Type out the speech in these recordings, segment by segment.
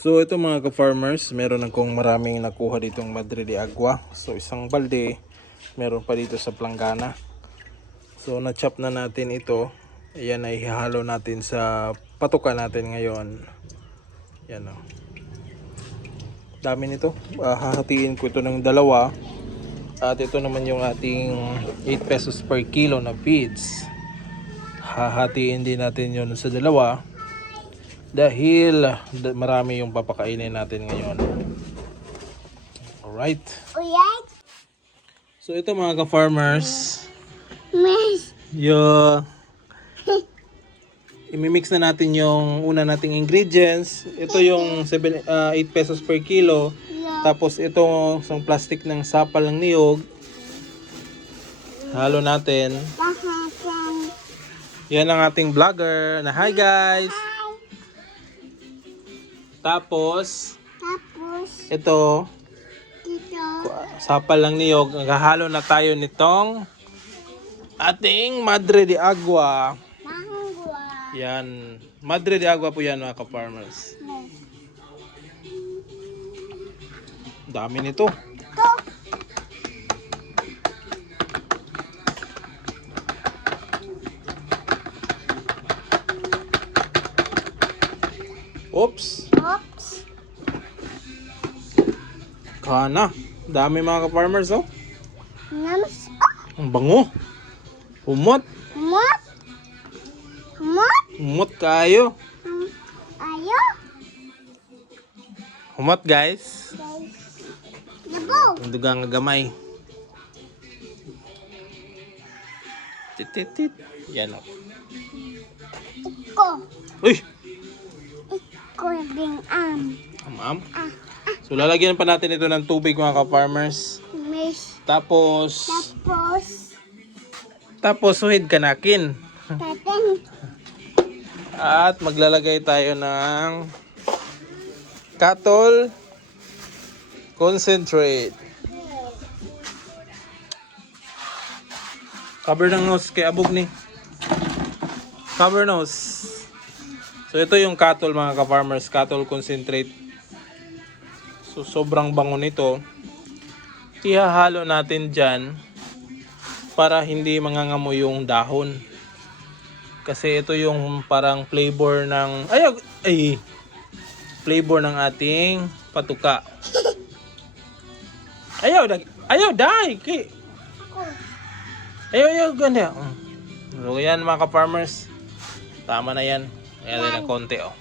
So ito mga ka-farmers, meron akong maraming nakuha ditong Madre de Agua. So isang balde, meron pa dito sa planggana. So na-chop na natin ito. Ayan ay hihalo natin sa patuka natin ngayon. Yan o. Dami nito. Hahatiin ko ito ng dalawa. At ito naman yung ating 8 pesos per kilo na feeds. Hahatiin din natin yun sa dalawa. Dahil marami yung papakainin natin ngayon. Alright. So ito mga ka-farmers. Imimix na natin yung una nating ingredients. Ito yung 8 pesos per kilo. Tapos ito isang plastic ng sapal ng niyog. Halo natin. Yan ang ating vlogger na hi guys. Tapos ito sapal ng niyog. Naghahalo na tayo nitong ating Madre de Agua. Yan. Madre de Agua po yan mga ka-farmers. Dami nito. Oops. Kana. Dami mga ka-farmers oh. Ang bango. Humot. Humot kayo. Humot guys. Ang dugang gamay. Titit. Yan o. Uy! Am. So lalagyan pa natin ito ng tubig mga ka-farmers. Tapos suhid kanakin. At maglalagay tayo ng cattle concentrate. Cover ng nose kay abog ni. Cover nose. So ito yung cattle mga ka-farmers, cattle concentrate. So sobrang bango nito. Ihahalo natin dyan para hindi mangangamoy yung dahon. Kasi ito yung parang flavor ng flavor ng ating patuka. Ayaw dai. Ayaw ganda. So yan mga ka-farmers. Tama na yan. Ayan din ng konti oh.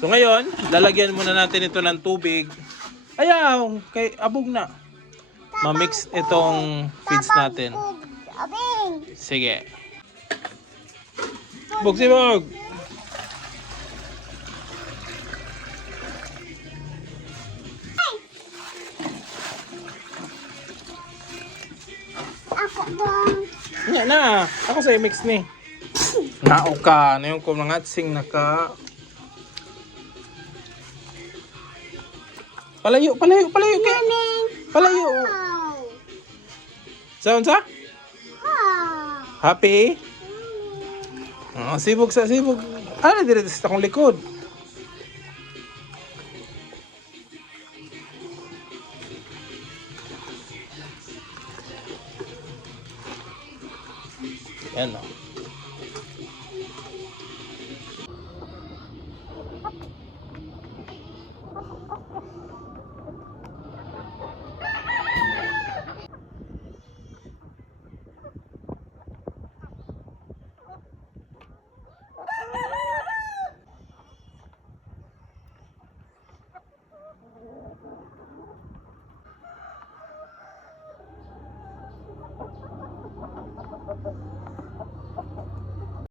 So ngayon, lalagyan muna natin ito ng tubig. Ayaw, kay abog na. Ma-mix itong feeds natin. Sige. Bog. Yan na. Ako sa i-mix ni. Nao ka. Na yung kumangatsing naka. Palayo. Palayo. Saan sa? Happy? Sibog. Ano dito sa akong likod? Yan o.